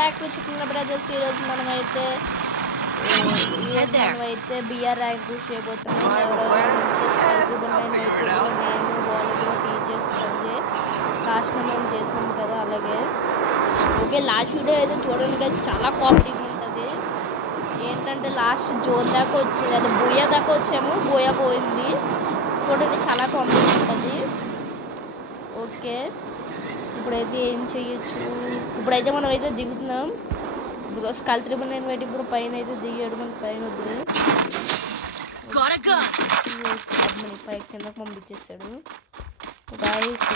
Back to చిన్న brothers. ఈరోజు మనమైతే బిఆర్ ర్యాంక్ పుష్ చేయబోతున్నాం. నేను బాలీవుడ్ టీచర్స్ సంజయ్ లాస్ట్లో మనం చేసాం కదా, అలాగే ఓకే. లాస్ట్ వీడియో అయితే చూడండి కదా, చాలా కామెడీగా ఉంటుంది. ఏంటంటే లాస్ట్ జోన్ దాకా వచ్చింది, అది బోయా దాకా వచ్చాము, బోయా పోయింది. చూడండి చాలా కామెడీ ఉంటుంది. ఓకే, ఇప్పుడైతే ఏం చెయ్యొచ్చు, ఇప్పుడైతే మనం అయితే దిగుతున్నాం. బ్రో స్కల్ 999 పెట్టి బ్రో పైన అయితే దిగాడు. మన పైన వద్దులే, పైకి కిందకు పంపించేసాడు. గాయస్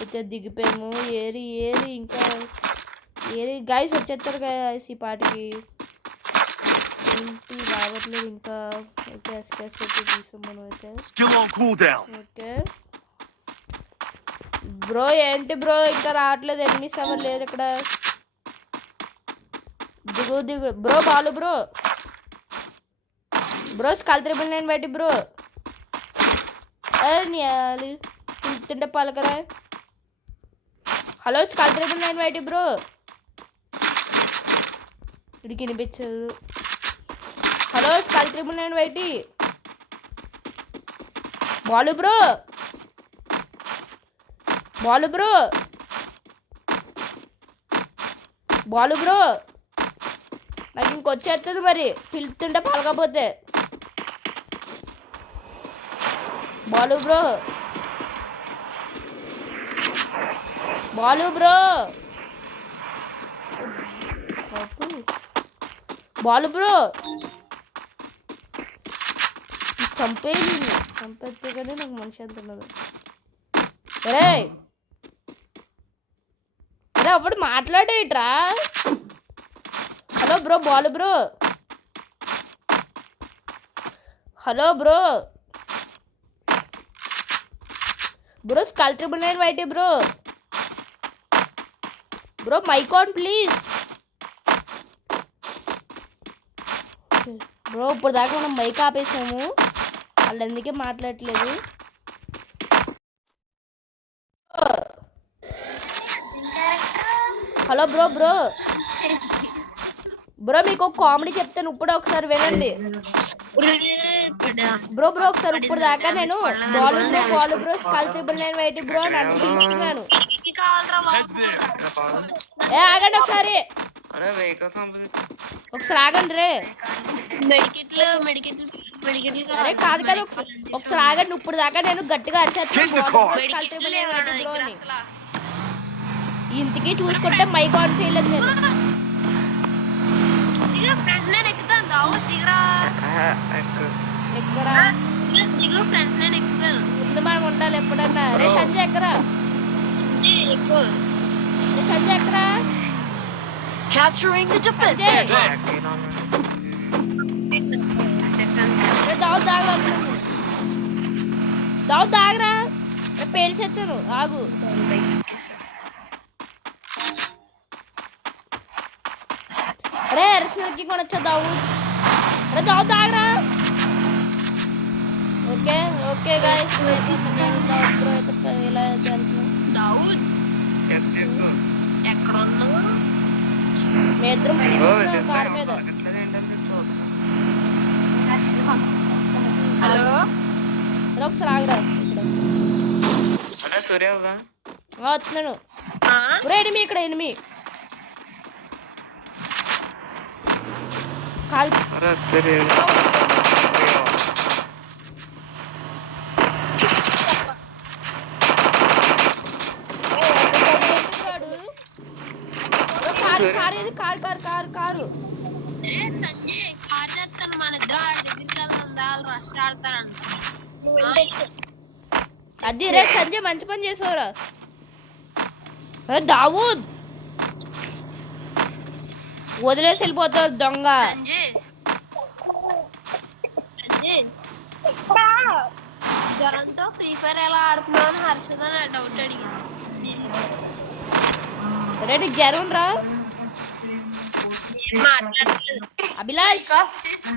అయితే దిగిపోయాము. ఏరి ఇంకా గాయస్ వచ్చేస్తారు గాయస్. ఈ పాటికి ఏంటి రావట్లేదు ఇంకా. అయితే ఎస్కేస్ అయితే తీసాం మనం అయితే. ఓకే బ్రో, ఏంటి బ్రో ఇంకా రావట్లేదు, ఎనిమిస్ ఎవరు లేరు ఇక్కడ. దిగు బ్రో, బాలు బ్రో స్కల్ 999 పెట్టి బ్రో. తింటే పలకరా. హలో స్కల్ 999 పెట్టి బ్రో. ఇడికి వినిపించదు. హలో స్కల్ 999 పెట్టి బాలు బ్రో నాకు ఇంకొచ్చేస్తుంది మరి, పిలుతుంటే పలకపోతే. బాలు బ్రో చంపేస్తే కానీ నాకు మనిషి అంత ఉన్నది. అరే అప్పుడు మాట్లాడేట్రా. Hello bro, Balu bro. Hello bro skull 999 YT bro. Mic on please bro. ఇప్పుడు దాకా మనం మైక్ ఆపేసాము, వాళ్ళు ఎందుకే మాట్లాడట్లేదు. హలో బ్రో మీకు ఒక కామెడీ చెప్తాను, ఇప్పుడు ఒకసారి వినండి బ్రో. ఒకసారి ఇప్పుడు దాకా నేను Balu bro skull 999 YT bro నన్ను పిలుస్తున్నాను. ఆగండి ఒకసారి ఆగండి రే. అరే కాదు కదా, ఒకసారి ఆగండి. ఇప్పుడు దాకా నేను గట్టిగా అరిచేస్తాను. ఇంతకీ చూసుకుంటే మైక్ ఆన్ చేయలేదు నేను. ముందు మనం ఉండాలి ఎప్పుడన్నా. రే సంజయ్ ఎక్కరా. Capturing the defense. దావు దాగరా, పేల్చేస్తాను ఆగు. అరే అరిసినకి కొనొచ్చా దావు. అరే దావు దాగరా. ఓకే గాయస్, ఇలా కారు మీద. ఒకసారి ఆగరా, వస్తున్నాను. ఎనిమి ఇక్కడ ఎనిమి కాల్. కారు అది రే సంజయ్, మంచి పని చేసావురా. దావూద్ వదిలేసి వెళ్ళిపోతారు దొంగ. ఫ్రీ ఫైర్ ఎలా ఆడుతున్నావు హర్షద డౌట్ అడిగి. రెడీ జ్వరం రా. Abhilash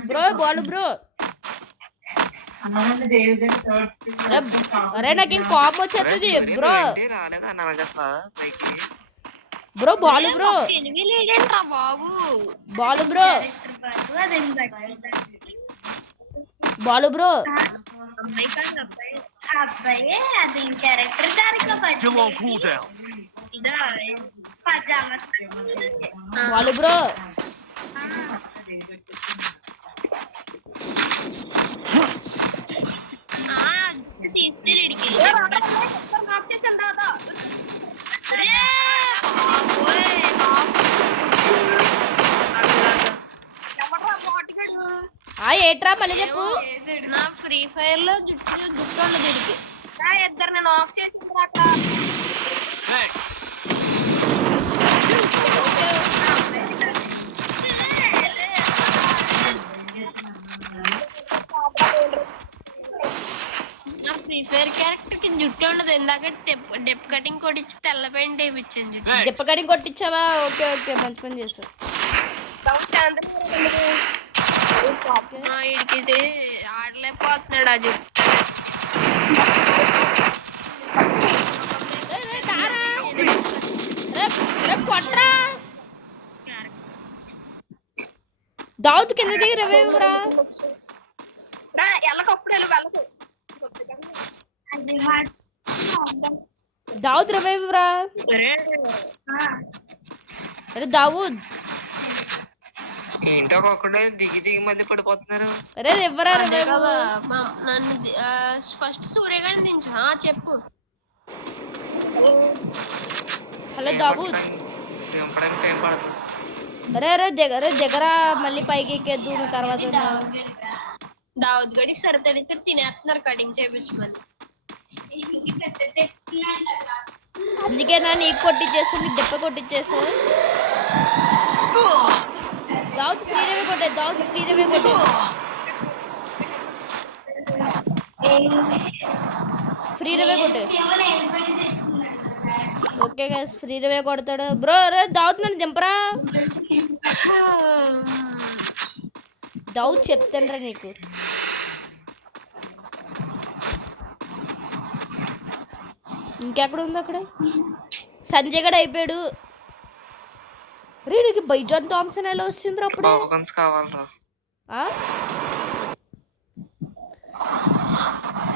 bro, Balu bro. అరే నాకు ఇంక కోపం వచ్చేస్తుంది బ్రో. బ్రో బాలు బ్రో ఎనిమిది లేడేంట్రా బాబు బాలు బ్రో బాలు బ్రో అమ్మాయి కాదు అబ్బాయి అబ్బాయి అది క్యారెక్టర్ దానికి Still on cooldown. ఇదా పజామా బాలు బ్రో తీసుకెళ్ళిడికి నాక్ చేసాను దాదా ఎవడ్రా బాటిగాడు ఏట్రా మళ్ళీ చెప్పు నా ఫ్రీ ఫైర్ లో జుట్టు ఉండదు ఇడికి ఇద్దరు నేను ఆఫ్ చేసింది అక్కడ Thanks. నా ఫ్రీ ఫైర్ క్యారెక్టర్ కి జుట్టు ఉండదు ఇందాక డెప్ కటింగ్ కొట్టించి తెల్ల పెయింట్ వేయించాను జుట్టు Thanks. దెప్పకడికి కొట్టించావా ఓకే ఓకే మంచి పని చేస్తావు వీడికి ఇది ఆడలేకపోతున్నాడు ఆ జుట్టు కొట్రా దావుత్ కింద దిగి రవేవరా ఎల్లకప్పుడు వెళ్ళకు దావుద్ రవేవరా అరే దావుద్ ఏంటో ఒక్కడే దిగి దిగి మధ్య పడిపోతున్నారు. అరే ఎవరా అదే కదా నన్ను ఫస్ట్ సూర్యగాడి నుంచి చెప్పు హలో దావుద్ దింపడానికి టైం పడుతుంది. అరే అరే దగ్గర మళ్ళీ పైకి ఎక్కేద్దు తర్వాత దావుద్ గడికి సరితడితే తినేస్తున్నారు కటింగ్ చేయించమని అందుకే నా నీకు కొట్టించేస్తా నీకు దెప్ప కొట్టించేస్తా దావుద్ శ్రీరవి కొట్టే దావుద్ శ్రీరవి కొట్టే శ్రీరవి కొట్టే ఓకే గైస్ శ్రీరవి కొడతాడు బ్రో అరే దావుద్ నన్ను దింపరా దావుద్ చెప్తానరా నీకు ఇంకెక్కడ ఉంది అక్కడ సంజయ్ గడ అయిపోయాడు రేడికి బైజాన్ థామ్సన్ ఎలా వచ్చిందిరా అప్పుడే బాబుగన్స్ కావాలరా. ఆ?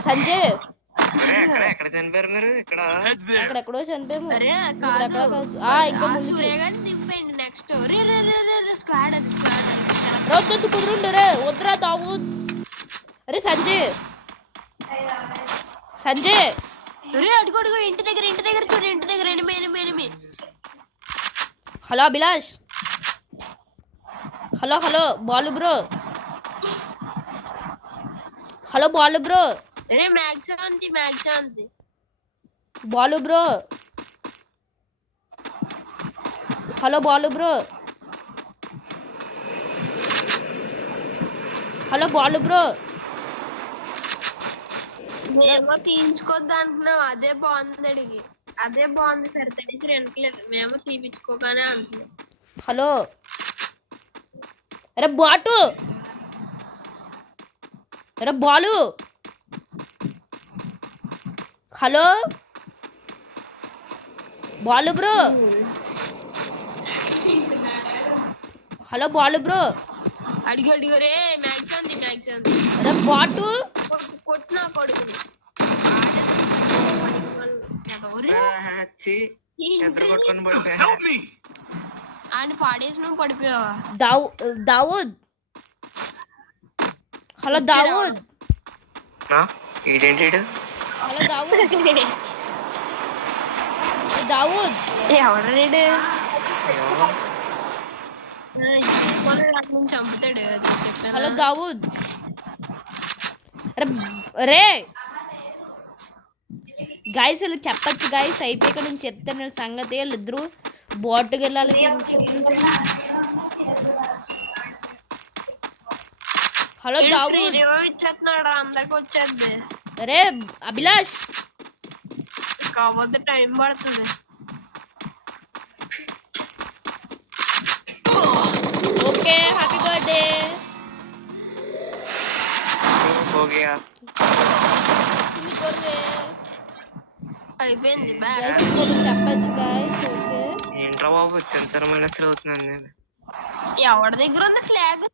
సంజయ్ ఎక్కడ చనిపోయారు మీరు? ఇక్కడ Head there. అక్కడెక్కడో చనిపోయాము అరే ఇక్కడ కాదు ఎక్కడ కాదు. ఇంకా ముందుకి సూర్యగాడిని దింపండి నెక్స్ట్ రే రే రే రే రే స్క్వాడ్ అది స్క్వాడ్ అది వద్దు కుదురుండు రే వద్దురా దావుద్ అరే సంజయ్ సంజయ్ రే అడుగు అడుగు ఇంటి దగ్గర చూడు ఇంటి దగ్గర enemy hello Abhilash hello Balu bro hello Balu bro రే మ్యాక్సాంతి Balu bro hello Balu bro hello Balu bro మేము తీయించుకోద్దు అంటున్నాం అదే బాగుంది అడిగి అదే బాగుంది సరే తెలిసి వెనకలేదు మేము తీపించుకోగానే అంటున్నాం హలో అరే బాటు అరే Balu hello Balu bro hello Balu bro అడిగి రే మ్యాక్సాంతి అరే బాటు కొట్టినా కొడుకుని నిద్ర కొట్టుకొని పడిపోయా. Help me. ఆయన పాడేసి నువ్వు పడిపోయావా దావుద్ హలో దావుద్ ఏంటి హలో దావుద్ దావుద్ ఎవడు రేడు చంపుతాడు హలో దావుద్ రే గాయస్ వీళ్ళు చెప్పచ్చు గాయస్ అయిపోయాక నేను చెప్తాను వీళ్ళ సంగతి వీళ్ళిద్దరు బోటుకి వెళ్ళాలి చెప్తాను హలో దావుద్ ఇచ్చేస్తున్నాడు అందరికి వచ్చేది రే అభిలాష్ కాకపోతే టైం పడుతుంది ఓకే హ్యాపీ బర్త్డే పోగియా. అయిపోయింది చెప్పచ్చు గాయస్ ఓకే ఏంట్రా ఏంట్రా బాబు సెన్సర్ మైనస్ అవుతున్నాను నేను. ఎవరి దగ్గర ఉంది ఫ్లాగ్